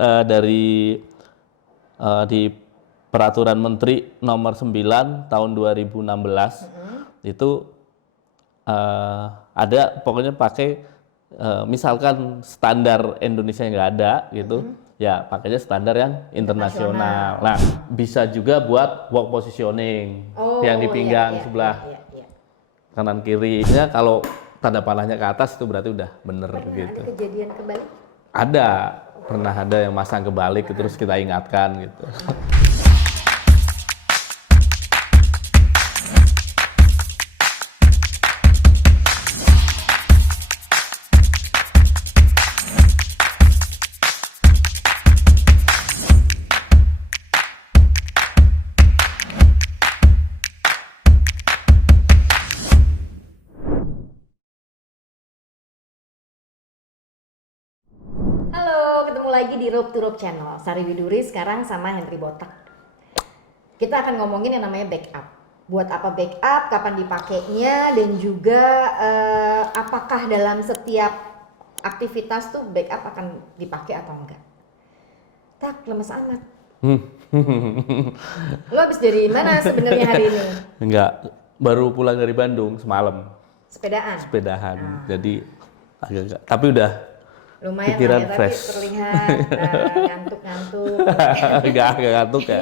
dari di Peraturan Menteri Nomor 9 tahun 2016 itu ada pokoknya pakai misalkan standar Indonesia yang nggak ada gitu, ya pakainya standar yang internasional. Nah, bisa juga buat walk positioning yang di pinggang sebelah kanan kirinya. Kalau tanda panahnya ke atas itu berarti udah bener gitu. Ada kejadian kebalik? Ada, pernah ada yang masang kebalik terus kita ingatkan gitu. Halo, ketemu lagi di Rope to Rope Channel. Sari Widuri sekarang sama Henry Botak. Kita akan ngomongin yang namanya backup. Buat apa backup, kapan dipakainya, dan juga apakah dalam setiap aktivitas tuh backup akan dipakai atau enggak. Tak, lemes amat. Lo habis dari mana sebenarnya hari ini? Enggak, baru pulang dari Bandung semalam. Sepedahan. Jadi agak, tapi udah Lumayan pikiran lah ya, fresh. tapi terlihat ngantuk-ngantuk. Enggak ngantuk ya.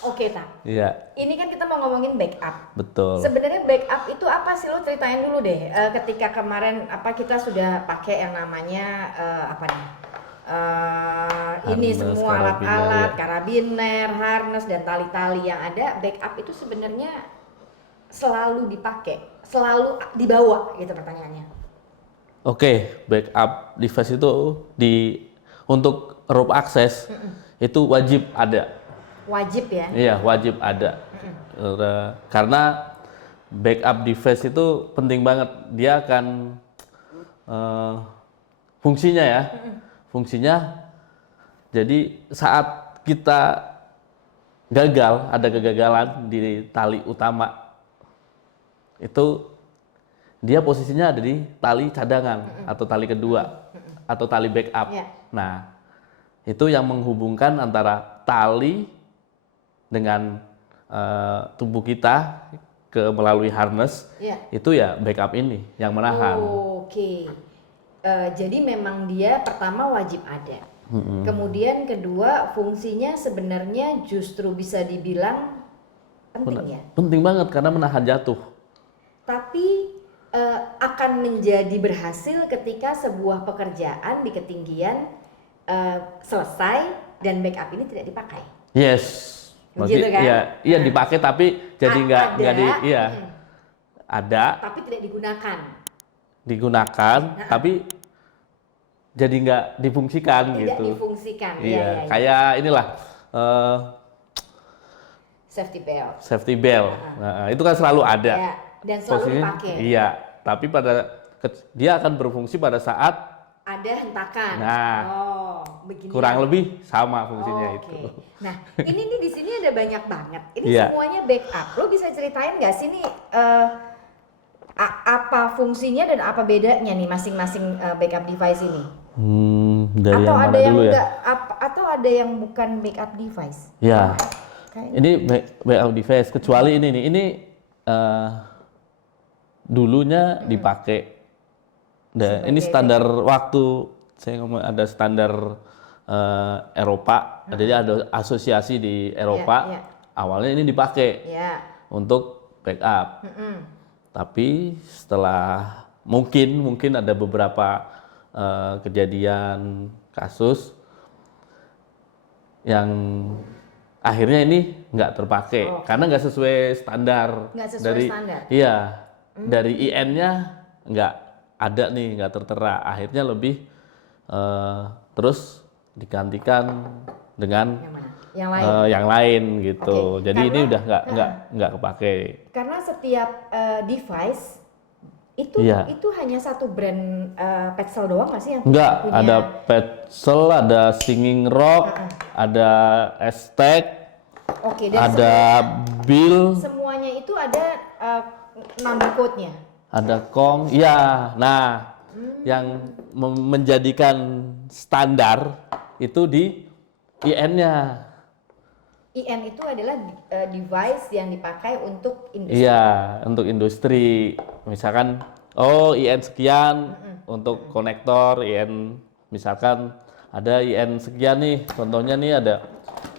Oke, Tak. Iya, Ini kan kita mau ngomongin backup. betul. Sebenarnya backup itu apa sih, lo ceritain dulu deh. Ketika kemarin kita sudah pakai yang namanya ini Harness, semua alat-alat, karabiner, karabiner, harness dan tali-tali yang ada, backup itu sebenarnya selalu dipakai, selalu dibawa gitu pertanyaannya. Oke, backup device itu untuk rope access itu wajib ada. Wajib ya? Iya, wajib ada. Karena backup device itu penting banget. Dia akan fungsinya ya. Fungsinya jadi saat kita gagal, ada kegagalan di tali utama, itu dia posisinya ada di tali cadangan atau tali kedua atau tali backup. Nah, itu yang menghubungkan antara tali dengan tubuh kita melalui harness. Itu ya backup ini yang menahan. Oke. Jadi memang dia pertama wajib ada. Kemudian kedua, fungsinya sebenarnya justru bisa dibilang penting ya. Penting banget karena menahan jatuh. Tapi akan menjadi berhasil ketika sebuah pekerjaan di ketinggian selesai dan backup ini tidak dipakai. Yes. Gitu kan? Iya dipakai tapi jadi nggak ada. Tapi tidak digunakan, tapi jadi nggak difungsikan tidak gitu. Difungsikan. Iya. Kayak inilah safety belt. Nah, itu kan selalu ada. Ya, dan selalu dipakai. Iya, tapi dia akan berfungsi pada saat ada hentakan. Nah, begini. kurang lebih sama fungsinya itu. Nah, ini di sini ada banyak banget. Ini semuanya backup. Lo bisa ceritain nggak sih nih apa fungsinya dan apa bedanya nih masing-masing backup device ini? Dari atau yang ada mana yang dulu ya? Atau ada yang bukan backup device? Ya, ini backup device. Kecuali ini dulunya dipakai. Ini standar waktu. Saya ngomong ada standar Eropa. Jadi ada asosiasi di Eropa. Awalnya ini dipakai untuk backup. Tapi setelah mungkin ada beberapa kejadian kasus yang akhirnya ini nggak terpakai karena nggak sesuai standar. Iya, dari IN-nya nggak ada nih, nggak tertera. Akhirnya lebih terus digantikan dengan yang lain gitu. Jadi karena, ini udah nggak kepake. Karena setiap device itu hanya satu brand Petzl doang nggak sih yang Enggak, punya? ada Petzl, ada Singing Rock, ada Aztec, ada Bill. Semuanya itu ada number code-nya. Ada Kong, iya. Nah, yang menjadikan standar itu di IN-nya. IN itu adalah device yang dipakai untuk industri. Iya, untuk industri. Misalkan, oh IN sekian untuk konektor, IN misalkan ada IN sekian nih. Contohnya nih ada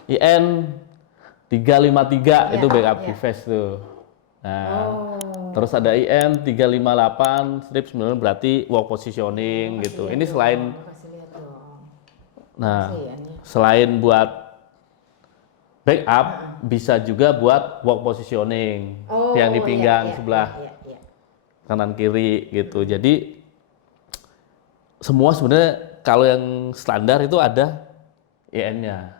IN 353 itu backup device tuh. Nah, terus ada IN 358 strip 9 berarti work positioning gitu. Ini selain selain buat backup bisa juga buat work positioning yang di pinggang sebelah kanan kiri gitu. Jadi semua sebenarnya kalau yang standar itu ada IN-nya.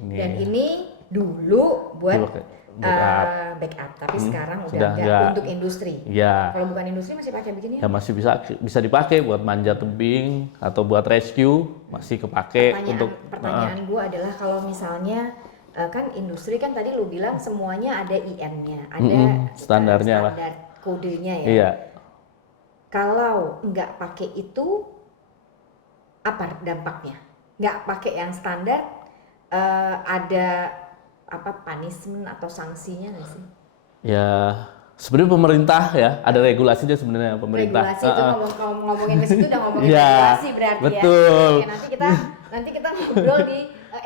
Dan ini dulu buat backup, tapi sekarang udah enggak untuk industri. Ya. Kalau bukan industri masih pakai begini? Ya masih bisa dipakai buat manjat tebing atau buat rescue, masih kepake untuk. Pertanyaan gua adalah kalau misalnya kan industri kan tadi lu bilang semuanya ada IN-nya, ada standarnya lah. Standar kodenya ya. Iya. Kalau nggak pakai itu apa dampaknya? Nggak pakai yang standar ada apa punishment atau sanksinya nggak sih? Ya sebenarnya pemerintah ya ada regulasinya sebenarnya pemerintah. Regulasi itu ngomongin ke situ udah ngomongin ya, regulasi berarti betul. ya. Oke, nanti kita ngobrol di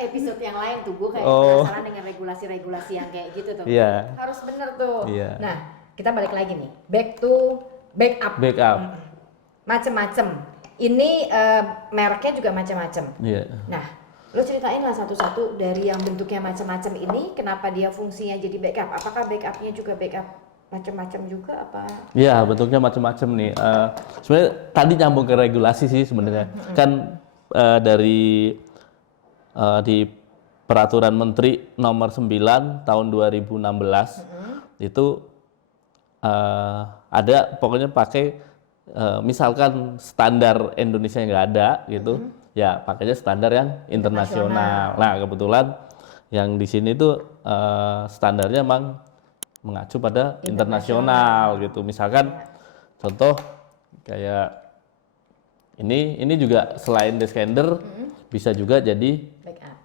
episode yang lain tuh. Gue kayak penasaran dengan regulasi-regulasi yang kayak gitu tuh. Yeah. Harus bener tuh. Yeah. Nah, kita balik lagi nih. Back to backup. Macem-macem. Ini mereknya juga macem-macem. Yeah. Nah, lo ceritain lah satu-satu dari yang bentuknya macam-macam ini, kenapa dia fungsinya jadi backup? Apakah backupnya juga backup macam-macam juga apa? Ya bentuknya macam-macam nih. Sebenarnya tadi nyambung ke regulasi sih sebenarnya. Kan dari di Peraturan Menteri Nomor 9 tahun 2016 itu ada pokoknya pakai misalkan standar Indonesia yang nggak ada gitu. Ya pakainya standar yang internasional. Nah kebetulan yang di sini tuh standarnya emang mengacu pada internasional gitu. Misalkan contoh kayak ini juga selain descander bisa juga jadi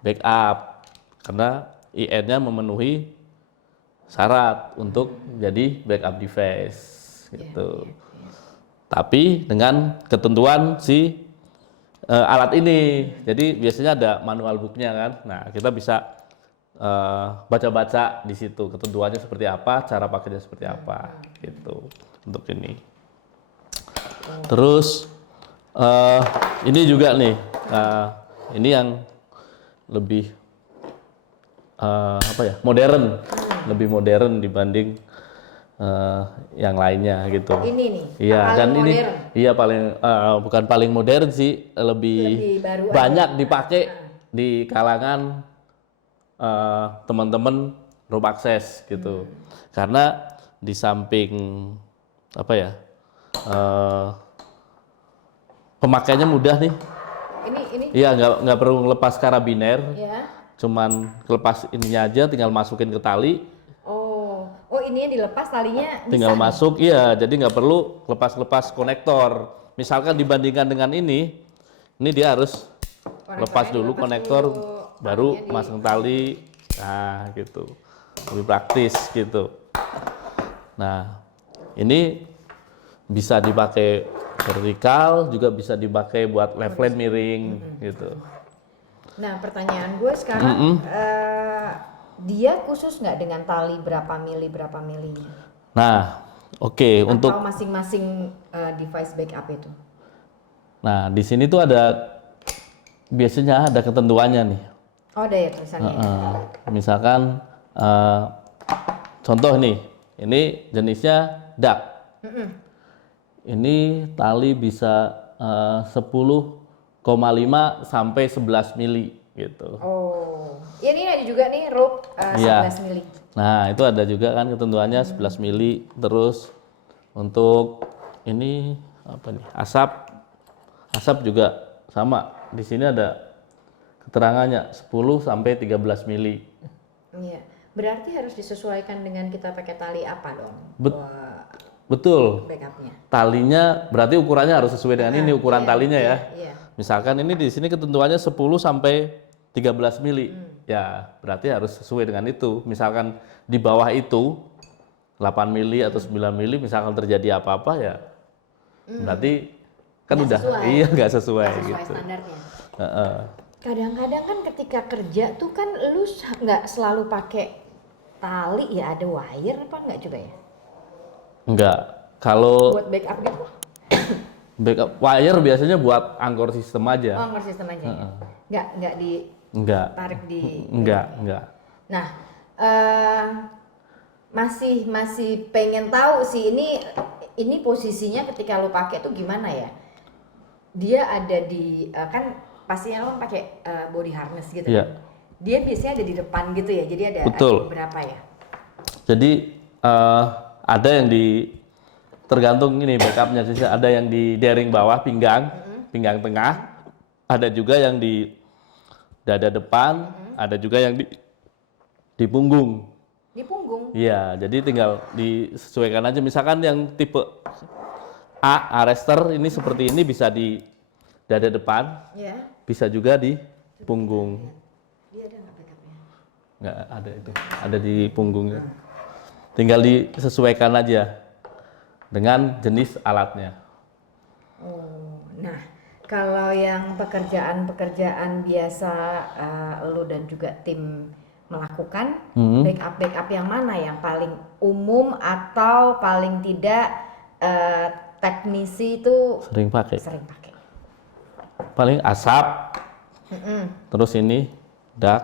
backup karena IN-nya memenuhi syarat untuk jadi backup device gitu. Tapi dengan ketentuan si alat ini, jadi biasanya ada manual booknya kan. Nah kita bisa baca-baca di situ ketentuannya seperti apa, cara pakainya seperti apa, gitu untuk ini. Terus ini juga nih, ini yang lebih modern, lebih modern dibanding yang lainnya gitu. Ini nih. Iya dan modern. ini iya paling bukan paling modern sih, lebih banyak dipakai di kalangan teman-teman rope access gitu. Karena di samping pemakaiannya mudah nih. Ini. Iya nggak perlu ngelepas karabiner. Ya. Cuman lepas ininya aja, tinggal masukin ke tali. Oh ininya dilepas, talinya tinggal bisa masuk, iya. Jadi nggak perlu lepas konektor. Misalkan dibandingkan dengan ini dia harus lepas dulu konektor, baru masang tali. Nah, gitu. Lebih praktis gitu. Nah, ini bisa dipakai vertikal, juga bisa dipakai buat left line miring gitu. Nah, pertanyaan gue sekarang dia khusus nggak dengan tali berapa milinya? Nah, oke. Untuk masing-masing device backup itu. Nah, di sini tuh biasanya ada ketentuannya nih. Oh, ada ya tulisannya. Misalkan contoh nih, ini jenisnya duck. Ini tali bisa 10,5 sampai 11 mili gitu. Oh, ini ada juga nih rope 11 mili. Nah, itu ada juga kan ketentuannya 11 mili. Terus untuk ini apa nih? Asap juga sama. Di sini ada keterangannya 10 sampai 13 mili. Iya. Berarti harus disesuaikan dengan kita pakai tali apa dong? Betul. backupnya. Talinya berarti ukurannya harus sesuai dengan ini ukuran talinya ya. Iya. Misalkan ini di sini ketentuannya 10 sampai 13 mili. Ya, berarti harus sesuai dengan itu. Misalkan di bawah itu 8 mili atau 9 mili misalkan terjadi apa-apa ya. Berarti kan Nggak udah sesuai. iya nggak sesuai, Sesuai gitu. standarnya. Heeh. Kadang-kadang kan ketika kerja tuh kan lu nggak selalu pakai tali ya, ada wire apa nggak juga ya? Enggak. Kalau Buat backup gitu? backup wire biasanya buat angkor sistem aja. Oh, angkor sistem aja ya? Nggak Enggak. ditarik di... Enggak. Nah, masih pengen tahu sih ini posisinya ketika lo pakai tuh gimana ya? Dia ada di kan pastinya lo pakai body harness gitu. Iya. Kan? Dia biasanya ada di depan gitu ya. Jadi ada Betul. beberapa ya. Jadi ada yang di tergantung ini backupnya sih. Ada yang di daring bawah pinggang tengah. Ada juga yang di dada depan. Ada juga yang di punggung. Di punggung. Iya, jadi tinggal disesuaikan aja. Misalkan yang tipe A arrester ini seperti ini bisa di dada depan, Ya. bisa juga di punggung. Dia ada nggak backupnya? Nggak ada itu, ada di punggungnya. Tinggal disesuaikan aja dengan jenis alatnya. Oh, nah kalau yang pekerjaan biasa lo dan juga tim melakukan backup yang mana yang paling umum atau paling tidak teknisi itu Sering pakai. sering pakai? Paling asap, terus ini dak.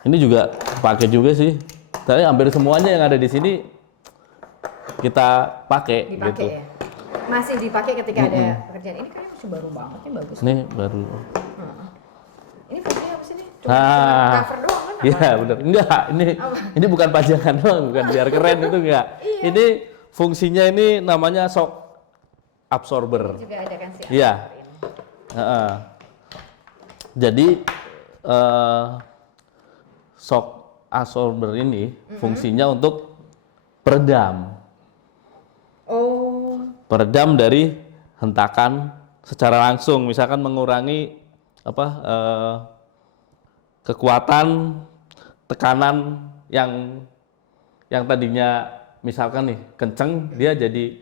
Ini juga pakai juga sih. Tapi hampir semuanya yang ada di sini kita pakai Dipakai gitu. ya? Masih dipakai ketika ada pekerjaan. Ini kayaknya masih baru banget, ini bagus. Ini baru. Ini fungsinya apa sih nih? Cuma Ah. cover doang kan? Iya benar. Enggak, ini bukan pajangan doang, bukan biar keren itu enggak. Ini fungsinya ini namanya shock absorber. Juga ada kan sih? Iya. Heeh. Jadi shock absorber ini fungsinya untuk peredam. Oh, Peredam dari hentakan secara langsung, misalkan mengurangi kekuatan tekanan yang tadinya misalkan nih kenceng, dia jadi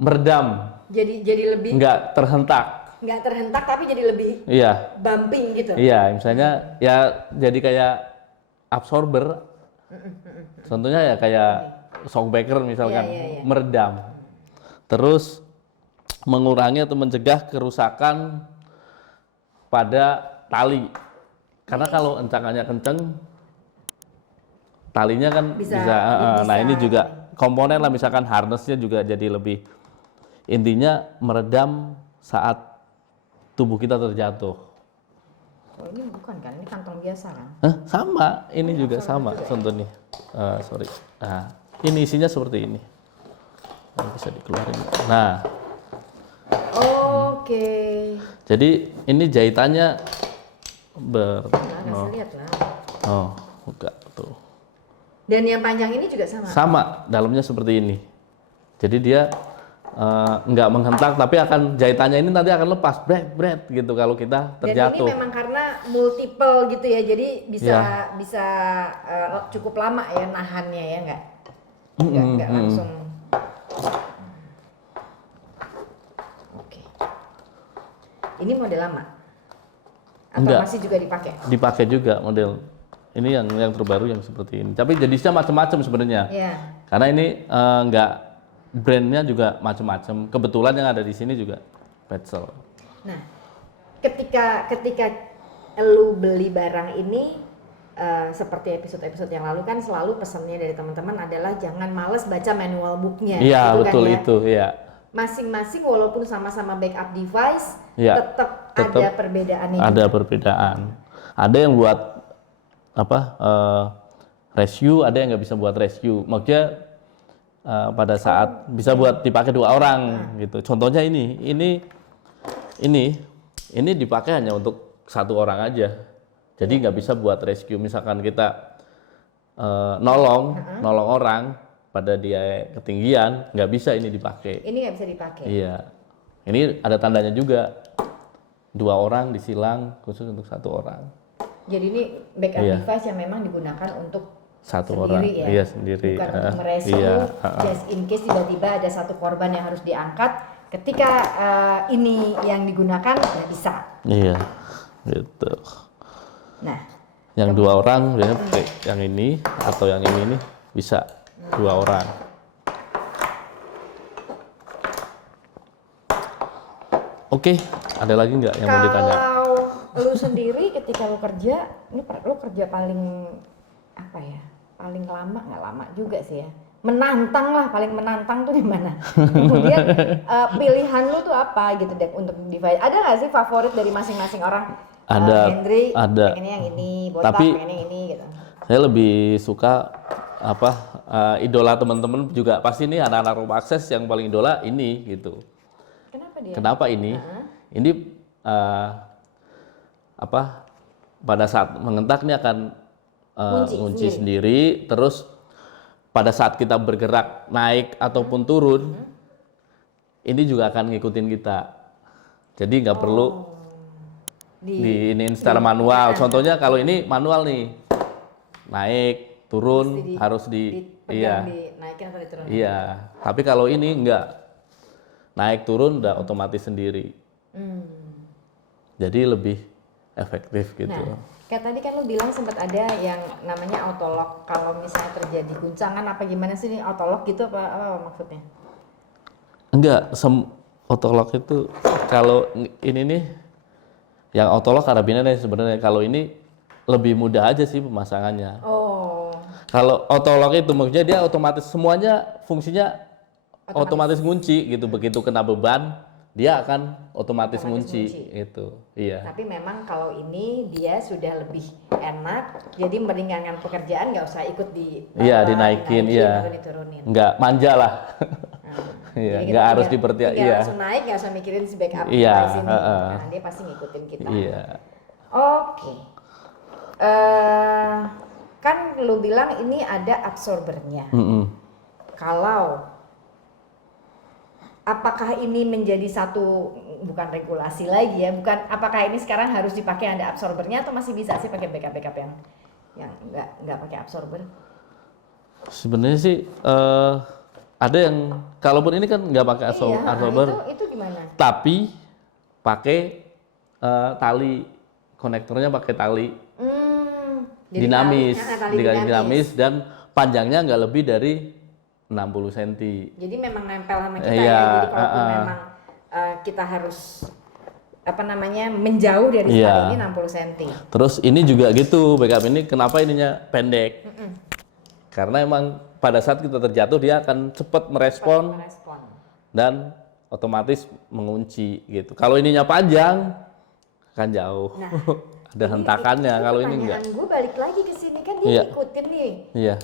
meredam, jadi lebih nggak terhentak. nggak terhentak tapi jadi lebih Iya, bumping gitu. iya, misalnya ya jadi kayak absorber. Contohnya ya kayak shockbreaker misalkan, Iya. meredam. Terus mengurangi atau mencegah kerusakan pada tali. Karena kalau hentakannya kenceng, talinya kan bisa, nah ini juga komponen lah, misalkan harnessnya juga jadi lebih, intinya meredam saat tubuh kita terjatuh. Oh, ini bukan kan? Ini kantong biasa kan? Sama, ini juga sama contohnya. Sorry. Nah, ini isinya seperti ini. Nah, bisa dikeluarin. Nah, Oke. jadi ini jahitannya Nah, kasih lihat lah. buka tuh. Dan yang panjang ini juga sama. Sama, dalamnya seperti ini. Jadi dia nggak menghentak, tapi akan jahitannya ini nanti akan lepas, bret gitu kalau kita terjatuh. Dan ini memang karena multiple gitu ya, jadi bisa Ya. bisa cukup lama ya nahannya ya nggak langsung. Oke. Ini model lama atau Enggak. masih juga dipakai? Dipakai juga model. Ini yang terbaru yang seperti ini. Tapi jenisnya macam-macam sebenarnya. Iya. Karena ini nggak, brandnya juga macam-macam. Kebetulan yang ada di sini juga Petzl. Nah, ketika lu beli barang ini seperti episode-episode yang lalu kan selalu pesannya dari teman-teman adalah jangan males baca manual booknya. Iya, gitu betul kan ya. itu, iya. Masing-masing walaupun sama-sama backup device, Iya, tetap tetap ada perbedaannya. Ada juga. perbedaan. Ada yang buat rescue, ada yang nggak bisa buat rescue. Maksudnya pada saat bisa buat dipakai 2 orang gitu. Contohnya ini dipakai hanya untuk 1 orang aja. Jadi nggak bisa buat rescue. Misalkan kita nolong orang, pada dia ketinggian nggak bisa ini dipakai. Ini nggak bisa dipakai. Iya, ini ada tandanya juga, 2 orang disilang khusus untuk 1 orang. Jadi ini backup Iya. device yang memang digunakan untuk 1 sendiri orang, ya? iya sendiri. Bukan untuk merescue, Iya, just in case tiba-tiba ada 1 korban yang harus diangkat. Ketika ini yang digunakan nggak bisa. iya, gitu. Nah, Yang 2 orang biasanya pakai yang ini atau yang ini nih bisa 2 orang. Oke, ada lagi nggak yang mau ditanya? kalau lu sendiri ketika lu kerja, ini lu kerja paling apa ya? Paling lama nggak lama juga sih ya. Menantang lah, paling menantang tuh di mana? Kemudian pilihan lu tuh apa gitu deh untuk device? Ada nggak sih favorit dari masing-masing orang? Ada, Hendry, ada. pengennya yang ini, Botak Tapi- pengennya yang ini gitu. Saya lebih suka idola teman-teman juga pasti nih anak-anak room akses yang paling idola ini gitu. Kenapa dia? Kenapa ini? Ini pada saat mengentak ini akan ngunci sendiri. Terus pada saat kita bergerak naik ataupun turun, ini juga akan ngikutin kita. Jadi nggak perlu diiniin secara manual. Contohnya kalau ini manual nih, naik turun harus Dipegang, dinaikin atau diturunin? iya. Tapi kalau ini enggak, naik turun udah otomatis sendiri. Jadi lebih efektif gitu. Nah, kayak tadi kan lu bilang sempat ada yang namanya autolock. Kalau misalnya terjadi guncangan apa gimana sih ini autolock gitu apa maksudnya? Enggak, autolock itu kalau ini nih yang autolock karabinnya sebenarnya. Kalau ini lebih mudah aja sih pemasangannya. Oh, Kalau autolock itu maksudnya dia otomatis semuanya fungsinya otomatis ngunci gitu. Begitu kena beban dia akan otomatis ngunci itu. Iya. tapi memang kalau ini dia sudah lebih enak, jadi meringankan pekerjaan, nggak usah ikut Iya, dinaikin, iya. atau diturunin. Enggak manja lah. Jadi Iya, kita enggak harus tinggal dipertiak. Iya. langsung naik, nggak usah mikirin si backup Iya, device ini, karena dia pasti ngikutin kita. Iya. Oke. Kan lu bilang ini ada absorbernya. Mm-mm. Kalau apakah ini menjadi satu, bukan regulasi lagi ya, bukan, apakah ini sekarang harus dipakai ada absorbernya atau masih bisa sih pakai backup yang nggak pakai absorber? Sebenarnya sih ada yang kalaupun ini kan nggak pakai absorber, Itu gimana? tapi pakai tali konektornya pakai tali Jadi dinamis, tali dinamis dan panjangnya nggak lebih dari 60 cm. Jadi memang nempel sama kita Iya, ya. Jadi kalaupun memang kita harus menjauh dari tali ini 60 cm. Terus ini juga gitu, backup ini kenapa ininya pendek? Karena emang pada saat kita terjatuh dia akan cepat merespon dan otomatis mengunci gitu. Kalau ininya panjang kan jauh. Nah, ada hentakannya. Kalau ini enggak. Pertanyaan gue balik lagi ke sini kan dia ngikutin nih. Iya.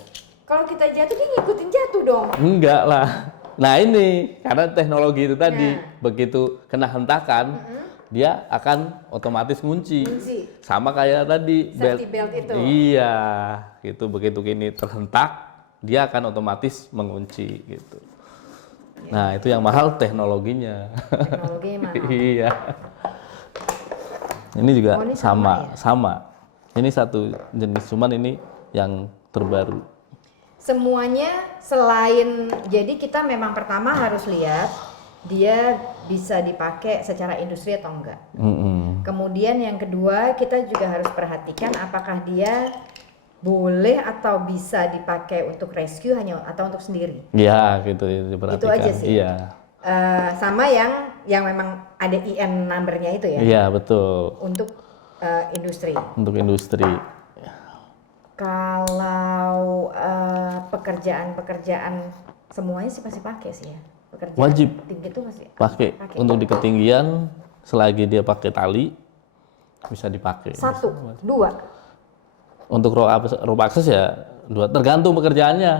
Kalau kita jatuh dia ngikutin jatuh dong. Enggak lah. Nah ini karena teknologi itu tadi begitu kena hentakan dia akan otomatis ngunci. Sama kayak tadi Safety belt itu. Iya, gitu begitu gini terhentak dia akan otomatis mengunci gitu. Nah itu yang mahal teknologinya. Teknologinya mahal. Iya. Ini juga ini sama. Ini satu jenis cuman ini yang terbaru. Semuanya selain, jadi kita memang pertama harus lihat dia bisa dipakai secara industri atau enggak. Kemudian yang kedua kita juga harus perhatikan apakah dia boleh atau bisa dipakai untuk rescue hanya atau untuk sendiri. Iya gitu diperhatikan. Itu aja sih. Iya. Sama yang memang ada IN number-nya itu ya. Iya betul. Untuk industri. Untuk industri. Kalau pekerjaan semuanya sih pasti pakai sih ya. Pekerjaan Wajib tinggi itu masih pakai. Untuk di ketinggian selagi dia pakai tali bisa dipakai. 1, 2. Untuk rope access ya 2, tergantung pekerjaannya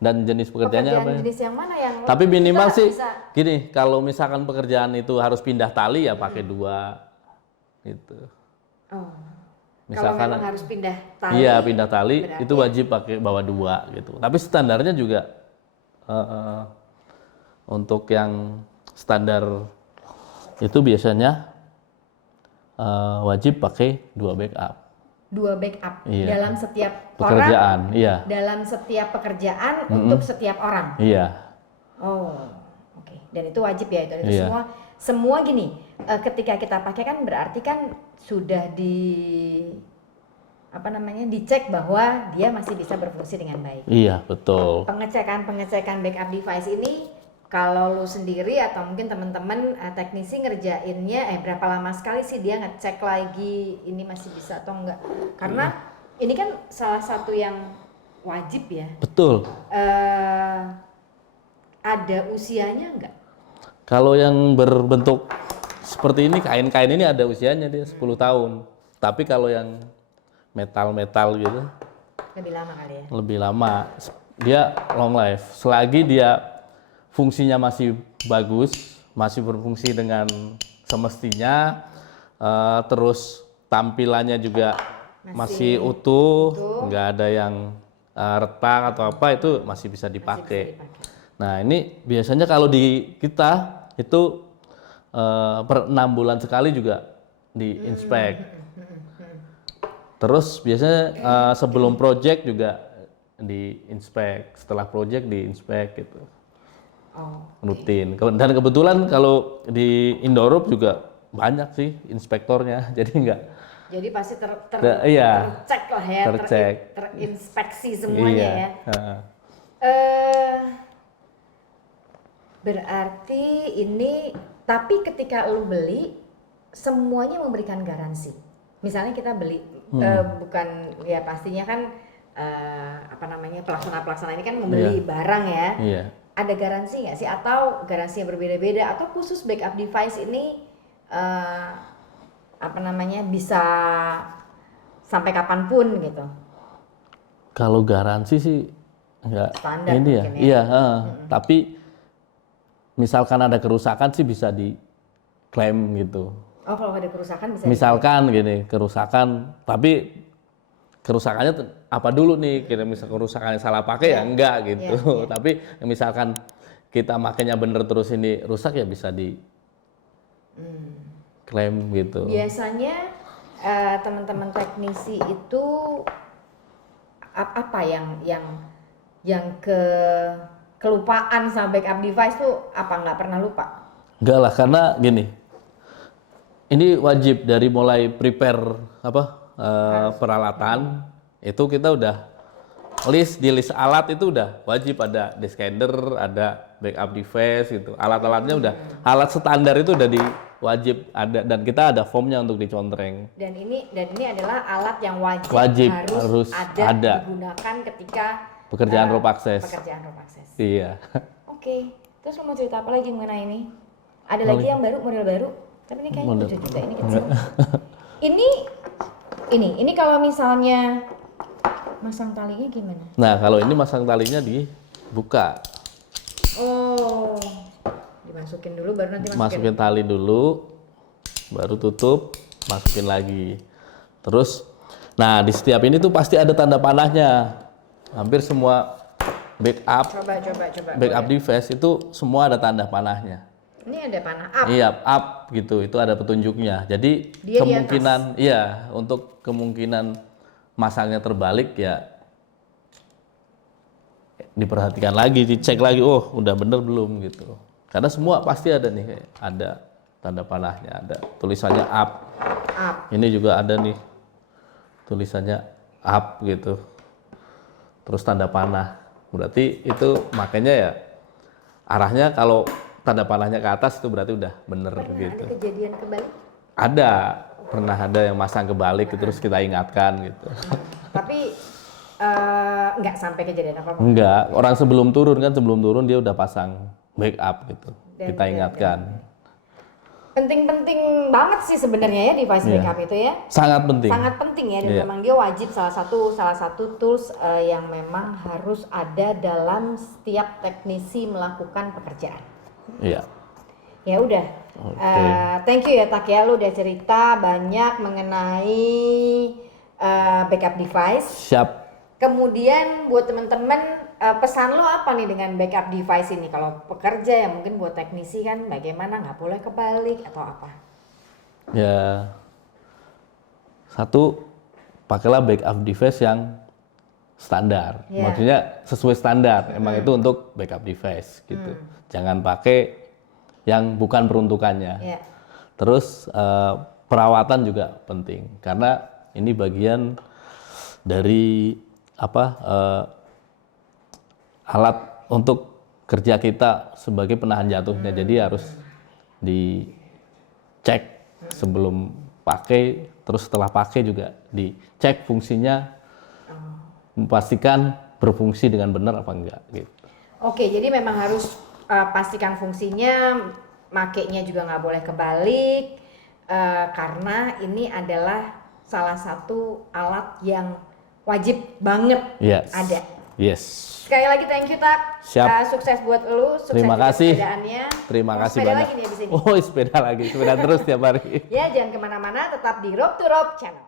dan jenis pekerjaannya apa. Jenis yang mana yang Tapi minimal kita sih bisa. gini, kalau misalkan pekerjaan itu harus pindah tali ya pakai 2 gitu. Oh. Misalkan kalau memang harus pindah tali. iya pindah tali berarti itu wajib pakai bawa 2 gitu. Tapi standarnya juga Untuk yang standar itu biasanya wajib pakai 2 backup. 2 backup Iya. dalam setiap Pekerjaan, orang, iya. dalam setiap pekerjaan untuk setiap orang. Iya. Oh, oke. Dan itu wajib ya itu Iya. semua gini. Ketika kita pakai kan berarti kan sudah dicek bahwa dia masih bisa berfungsi dengan baik. Iya, betul. Pengecekan backup device ini kalau lu sendiri atau mungkin teman-teman teknisi ngerjainnya berapa lama sekali sih dia ngecek lagi ini masih bisa atau enggak? Karena ini kan salah satu yang wajib ya. Betul. Ada usianya enggak? Kalau yang berbentuk seperti ini, kain-kain ini ada usianya, dia 10 tahun. Tapi kalau yang metal-metal gitu Lebih lama kali ya? lebih lama. Dia long life. Selagi dia fungsinya masih bagus, masih berfungsi dengan semestinya, terus tampilannya juga masih utuh, nggak ada yang retak atau apa, itu masih bisa dipakai. Nah, ini biasanya kalau di kita itu per 6 bulan sekali juga diinspek. Terus biasanya sebelum project juga diinspek, setelah project diinspek gitu. Rutin. Dan kebetulan kalau di Indorop juga banyak sih inspektornya, jadi enggak. Jadi pasti iya, tercek lah ya, tercek. terinspeksi semuanya Iya. ya. Berarti ini, tapi ketika lu beli semuanya memberikan garansi. Misalnya kita beli, bukan ya pastinya kan pelaksana ini kan membeli barang ya. Iya. Ada garansi nggak sih atau garansinya berbeda-beda atau khusus backup device ini bisa sampai kapanpun gitu? Kalau garansi sih enggak Standar ini ya. mungkin ya. Iya, tapi misalkan ada kerusakan sih bisa diklaim gitu. Oh, kalau ada kerusakan bisa. Misalkan gini, kerusakan, tapi kerusakannya apa dulu nih? Kita misal kerusakannya salah pakai ya enggak gitu. Tapi misalkan kita makainya bener terus ini rusak ya bisa di klaim gitu. Biasanya teman-teman teknisi itu apa yang kelupaan sama backup device tuh apa nggak pernah lupa? Enggak lah, karena gini, ini wajib dari mulai prepare peralatan itu kita udah di list alat itu udah wajib ada descander, ada backup device gitu. Alat-alatnya udah alat standar itu udah wajib ada, dan kita ada formnya untuk dicontreng. Dan ini adalah alat yang wajib harus ada digunakan ketika pekerjaan rope access. Iya. Oke. Terus lo mau cerita apa lagi mengenai ini? Ada lagi yang baru, model baru? Tapi ini kayaknya lucu juga, ini kecil. Ini kalau misalnya masang talinya gimana? Nah, kalau ini masang talinya dibuka. Oh, dimasukin dulu baru nanti masukin tali dulu, baru tutup, masukin lagi. Terus, nah di setiap ini tuh pasti ada tanda panahnya. Hampir semua backup coba. device itu semua ada tanda panahnya. Ini ada panah up. Iya, up gitu. Itu ada petunjuknya. Jadi Dia kemungkinan untuk kemungkinan masangnya terbalik ya diperhatikan lagi, dicek lagi, oh udah bener belum gitu. Karena semua pasti ada nih, ada tanda panahnya, ada tulisannya up. Ini juga ada nih tulisannya up gitu. Terus tanda panah. Berarti itu makanya ya arahnya kalau tanda panahnya ke atas itu berarti udah bener gitu. Ada kejadian kebalik? Pernah ada yang masang kebalik terus kita ingatkan gitu. Tapi nggak sampai kejadian apa-apa? Enggak, orang sebelum turun dia udah pasang backup gitu. Kita ingatkan. Penting-penting banget sih sebenarnya ya device backup itu ya. Sangat penting. Sangat penting ya, dan memang dia wajib salah satu tools yang memang harus ada dalam setiap teknisi melakukan pekerjaan. Iya. Ya udah. Thank you ya Tak ya, lu udah cerita banyak mengenai backup device. Siap. Kemudian buat teman-teman pesan lo apa nih dengan backup device ini? Kalau pekerja ya mungkin buat teknisi kan bagaimana nggak boleh kebalik atau apa? Ya, satu, pakailah backup device yang standar. Yeah. Maksudnya sesuai standar. Emang itu untuk backup device gitu. Jangan pakai yang bukan peruntukannya. Yeah. Terus perawatan juga penting karena ini bagian dari alat untuk kerja kita sebagai penahan jatuhnya. Jadi harus dicek sebelum pakai, terus setelah pakai juga dicek fungsinya, memastikan berfungsi dengan benar apa enggak gitu. Oke, jadi memang harus pastikan fungsinya, makainya juga nggak boleh kebalik, karena ini adalah salah satu alat yang wajib banget ada. Yes. Sekali lagi thank you Tak. Siap. Sukses buat lu, sukses Terima juga kasih. sepedaannya. Terima kasih sepeda banyak. lagi nih abis ini. Oh, sepeda lagi, sepeda terus tiap hari. Ya, jangan kemana-mana, tetap di Rope to Rope Channel.